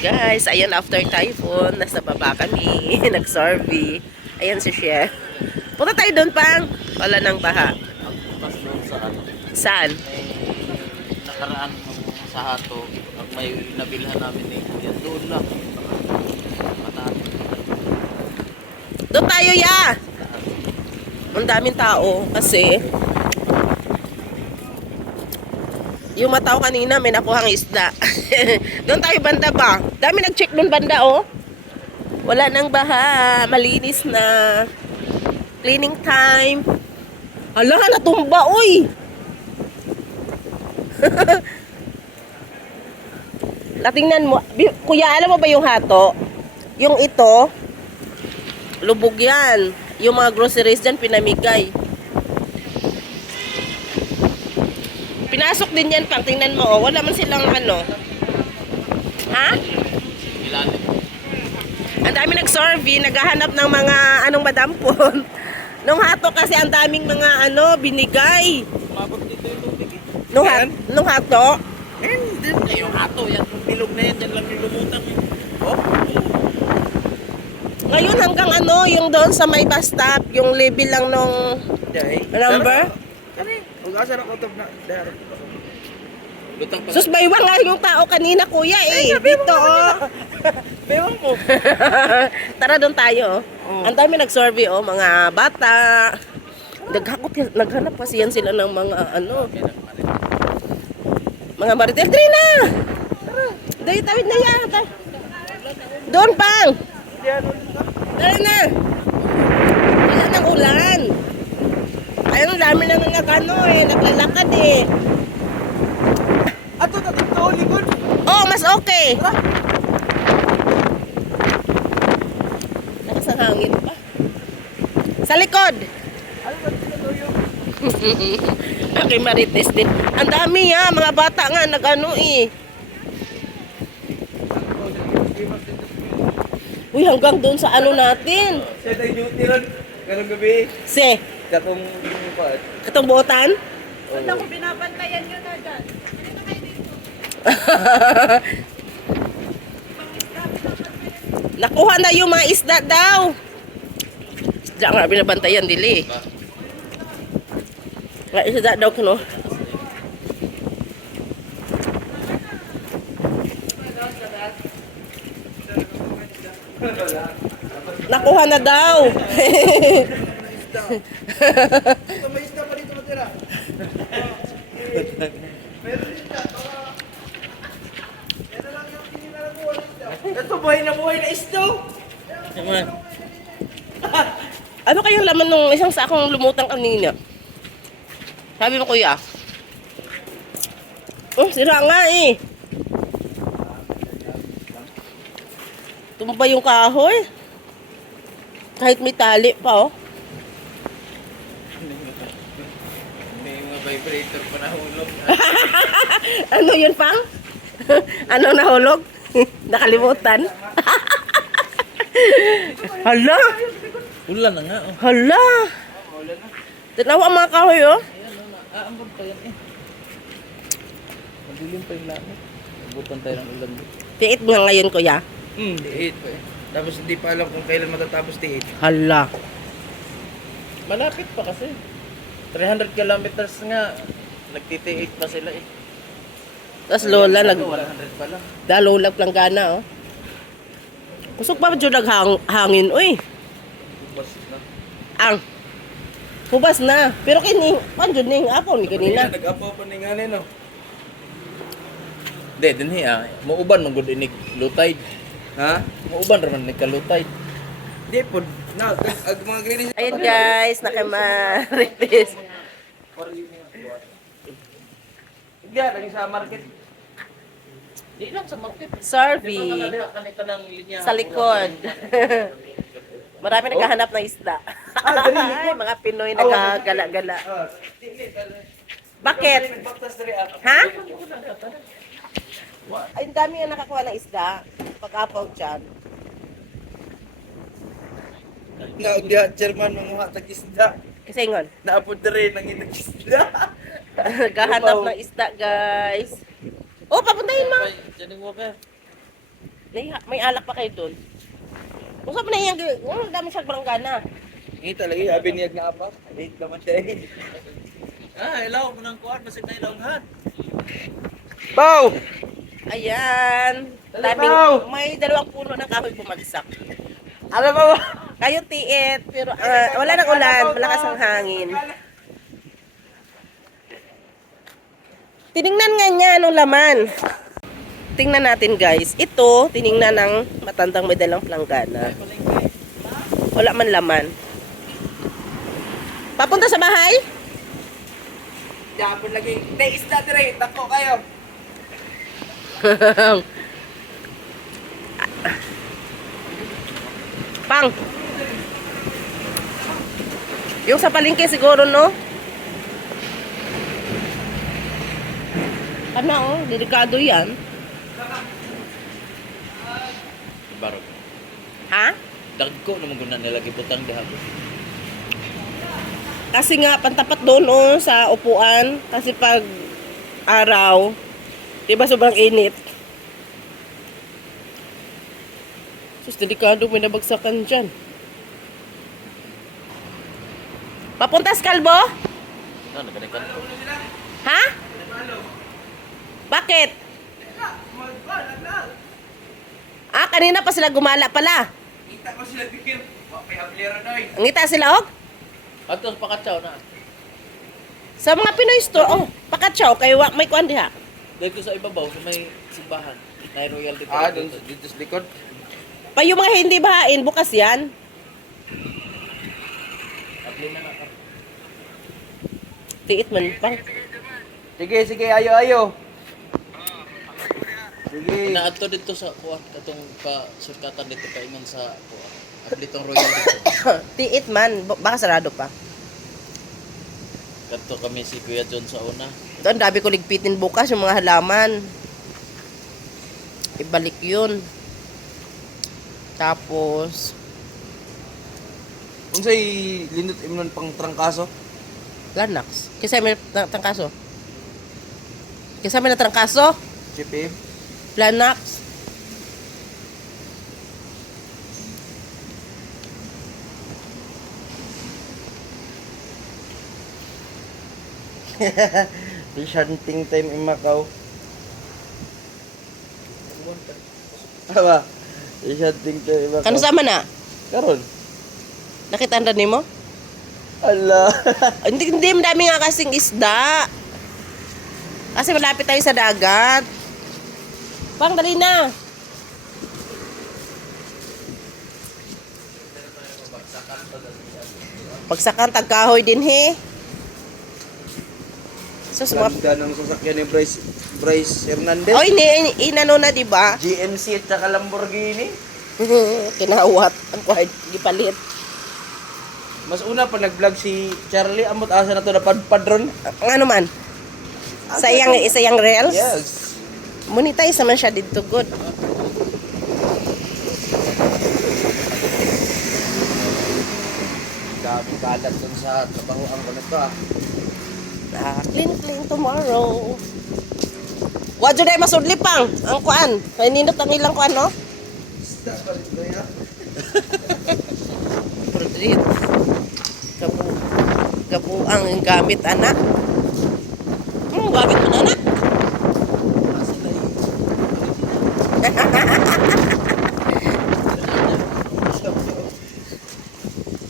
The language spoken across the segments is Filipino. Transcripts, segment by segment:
guys, ayan after typhoon, nasa baba kami, nag-survey. Ayan si Chef. Punta tayo doon pang. Wala nang baha. Mas doon sa ano, Saan? may nakaraan sa Hato, at may nabilhan namin ni Kuya, doon lang. Mataas. Doon tayo ya. Ang daming tao kasi yung matao kanina may nakuhang isda. Doon tayo banda ba? Dami nag-check doon banda oh. Wala nang baha, malinis na. Cleaning time. Hala, natumba uy. Natingnan mo, kuya, alam mo ba yung hato? Yung ito, lubog yan. Yung mga groceries dyan, pinamigay. Pinasok din yan, pang tingnan mo, oh. Wala man silang ano. Ha? Ilalim. Ang dami nag-survey, naghahanap ng mga anong madampon. Nung hato kasi ang daming mga ano, binigay. Umabot dito yung tubig eh. Nung hato, Hindi yung Hato, yan yung bilog na yan, dyan lang yung lumutang eh. Oh, ngayon hanggang ano, yung doon sa may bus stop, yung level lang nung number. Ugasan ako ito na. lutang pa. Sus, baywa nga yung tao kanina, kuya eh. Dito, oh. Bewan mo. Tara doon tayo, oh. Ang dami nag-survey, oh. Mga bata. Naghanap kasi yan sila ng mga ano. Mga maritel. Dali na! Dali, tawid na yan. Doon, pang! Dali na! Wala nang ulan. Ayun, ang dami na nag-ano eh. Naglalakad eh. Ato na dito, likod. Oh, mas okay. Lakas ang hangin pa. Sa likod. Ano ba dito yung? Okay, marites din. Ang dami ya, mga bata nga nag-ano eh. Uy, hanggang doon sa ano natin. Siya tayo duty ron. Ganong gabi. Se, Katong paat. katong buotan. Wala kong binabantayan yun na dyan. Nakuha na yung mga isda daw. Isda nga binabantayan dili. Nga isda daw kuno. Nakuha na daw. Ito may isda pa dito matira. Meron isda. Ito lang yung kinalakuha ng isda. Ito buhay na isda. Naman. Ano kayong laman nung isang sakong lumutang kanina? Sabi mo kuya. Oh, sira nga eh. Tumba yung kahoy. Kahit may tali pa oh. May mga vibrator pa nahulog. Ano yun pang? Ano nahulog? Nakalimutan. Hala! Ulan na nga oh. Hala! Tinawa ang mga kahoy oh. Aambon pa yan eh. Madilim pa yung langit. Abutan tayo ng ulan dito. Tiit mo nga ngayon kuya. Tiit pa eh. Tapos hindi pa alam kung kailan matatapos tiit. Hala. Malapit pa kasi. 300 kilometers nga. Nagtitiit pa sila eh. Tapos lola nag 100 pa lang. dalulap lang gana oh. Kusog pa dyan hangin uy. Bus na. Ang hubas na. Pero kini, panjud ning ako ni kanina. Nag-apaw pa ni nganin no. Hindi, din ah. Mauban man gud inig lutay. Ha? Mauban ra man ni kalutay. Hindi po. Na, mga green Ayun guys, nakamarites. Hindi, lagi sa market. Di lang sa market. Survey Kanita ng linya. sa likod. Marami naghahanap ng isda. Ay, mga Pinoy nagagala-gala. Bakit? Ha? Ay, ang dami nga nakakuha ng isda. Pag-apaw dyan. Na, diya, Chairman, mga tag-isda. Kasi ngon, Naapod na rin ang inag-isda. naghahanap ng isda guys. Oh, papuntahin mo. Diyan mo ba? May alak pa kayo dun. Kung saan pa na yung dami siyang balanggana. Hindi talaga yung abiniyag nga apa. Hindi naman siya eh. Ilaw mo ng kuwan, masig na ilawhan. Bow! Ayan. Talibaw! May dalawang puno ng kahoy bumagsak. Alam mo ba? Kayo tiit, pero wala nang ulan, malakas ang hangin. Tiningnan nga niya anong laman. Tingnan natin guys. Ito, tiningnan ng matandang may dalang planggana. Wala man laman. Papunta sa bahay? Yapon lagi. Naisda dire. Dako kayo. Pang. Yung sa palengke siguro, no? Ano, oh, delikado yan. Barog. Ha? Dagko naman guna nila gibutang dihapon. Kasi nga, pantapat doon, oh, sa upuan. Kasi pag araw, diba sobrang init. Sus, delikado, may nabagsakan dyan. Papunta sa Kalbo? Ano kanikan ko? Ha? Bakit? Ah, kanina pa sila gumala pala. Kita ko sila pikir. May ablera na eh. Ngita sila, og? Ato sa pakatsaw na. Sa mga Pinoy store, oh, pakatsaw, kay may kuan diha. Dito sa ibabaw sa may simbahan. May royal dito. Dito sa likod. Pa yung mga hindi bahain, bukas yan. Abli na na. Tiit man, pang. Sige, ayo. Sige. Naato dito sa kuwan katong pa surkatan dito pa ingon sa kuwan. Abli tong royal dito. Tiit man, baka sarado pa. Kadto kami si Kuya John sa una. Doon, dabi ko ligpitin bukas yung mga halaman. Ibalik yun. Tapos, Kung sa'y lindot imnon pang trangkaso. Lanax. Kasi may trangkaso. Kasi may trangkaso. Chipim. Lanax. Di shanting time in Macau. Apa? Di shanting time in Macau. Kano sama na? Karon. Nakita ni mo? Allah. Hindi madami nga kasing isda. Kasi malapit tayo sa dagat. Pang, dali na. Pagsakan tagkahoy din he. Sus, mga... Ganda ng sasakyan ni Bryce Hernandez. Oy, inano na, di ba? GMC at saka Lamborghini. Kinawat. Ang kuhard, gipalit. Mas una pa nag-vlog si Charlie. Amot asa na to na padron. Ang ano man? Sa iyang reels? Yes. Monetize naman siya dito, good. Dami kalat dun sa trabahoan ko nito ah. Clean tomorrow. Wadyo na masudli pang. Ang kuan. Kaya nindot ang ilang kuan, no? Portrait. Gabu ang gamit, anak. Gamit mo na, anak.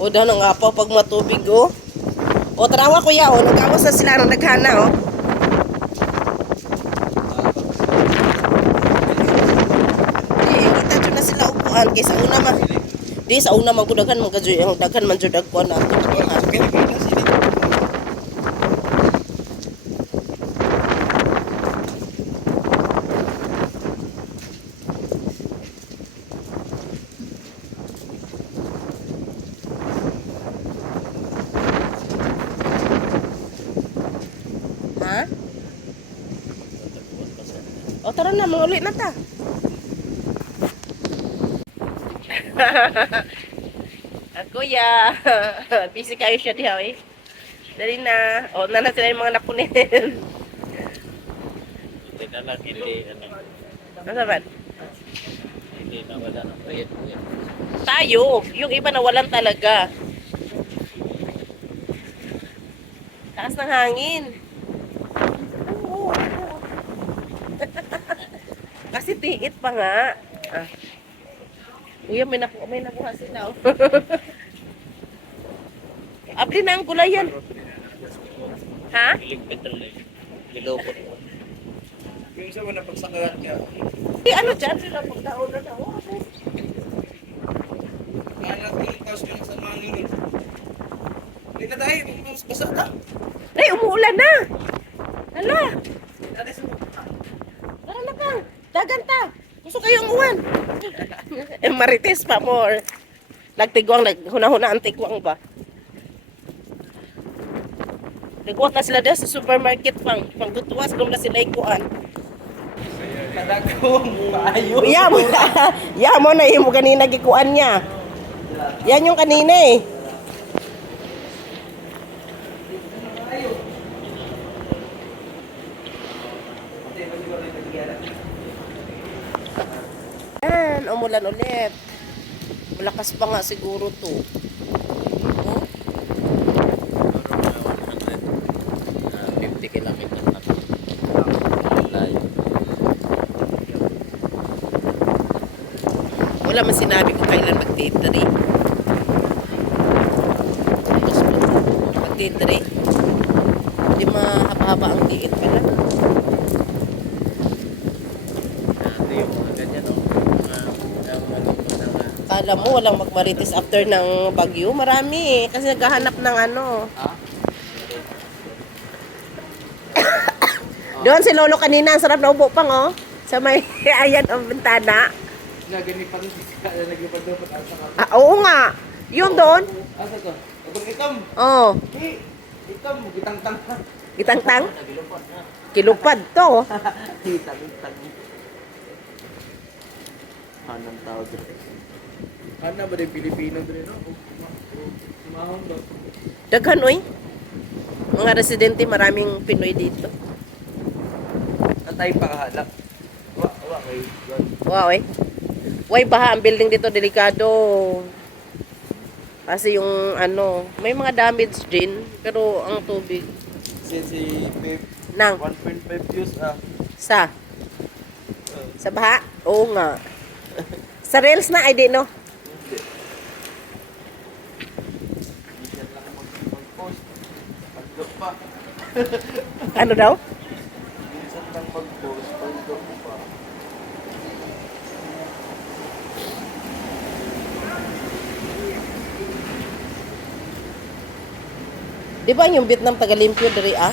O daw nang apaw pag matubig, oh. O tarawa kuya, oh. Nagawas na sila ng naghana, oh. Kita na sila upuan kay sa una man. Di sa una man kudagan man kadyo ang daghan man jud agkuan na ato. Ha? O tara na, mga uli na ta. Kuya, busy kayo siya diha eh. Dali na. O, nana sila yung mga napunin. Hindi na lang hindi ano. Ano ba? Hindi na wala ng bayad ko yan. Tayo, yung iba nawalan talaga. Taas ng hangin. Oo. Kasi tiit pa nga. Ah. Uy, may nakuha sila. Oh. Abli na ang gulay yan. Ha? Ligpit rin. Nilopot ko. Yung isa mo na pagsakalan niya. Ano dyan sila pagdaon na daw. Anak yung taos mo sa mga nilin. Hindi na tayo, mas basa na. Ay, umuulan na. Hala. Tara na kang. Dagan ta. Gusto kayong uwan. Marites pa more. Nagtigwang, naghuna-huna ang tigwang ba? Nagwak na sila dyan sa supermarket panggutuwas. Doon na sila ikuan. Kadagong maayo. Ya mo na yung kanina gikuan niya. Yan yung kanina eh. Yan, umulan ulit. Malakas pa nga siguro to. Oh, 50 kilometers na. Layo. wala man sinabi kung kailan magtitiri. Magtitiri. Hindi mahaba-haba ang diit pala. Hindi yung mga ganyan, no? Kala mo walang magmarites after ng bagyo? Marami eh. Kasi naghahanap ng ano. Ha? Doon si Lolo kanina, ang sarap na ubo pang oh. Sa may ayan ang bintana. Naganipan nagipagdapat asa ka. Ah, oo nga. Yun doon. Asa to? Itong itom. Oh, Itom, gitang-tang. gitang-tang. Nagilupad na. Kilupad to. Gitang-tang. Anong tawag ito? Ano ba din Pilipino din, no? Sumahon ba? Daghan oy. Mga residente, maraming Pinoy dito. Natay pa kahalak. Wa kay God. Wow eh. Way baha ang building dito, delikado. Kasi yung ano, may mga damage din, pero ang tubig Si Pep, nang 1.5 views sa baha? Oo nga. Sa rails na ay di no. Hindi. Minsan lang mag-post. Pag-look pa. Ano daw? Minsan lang mag-post. Pag-look pa. Di ba yung Vietnam tagalimpyo diri ah?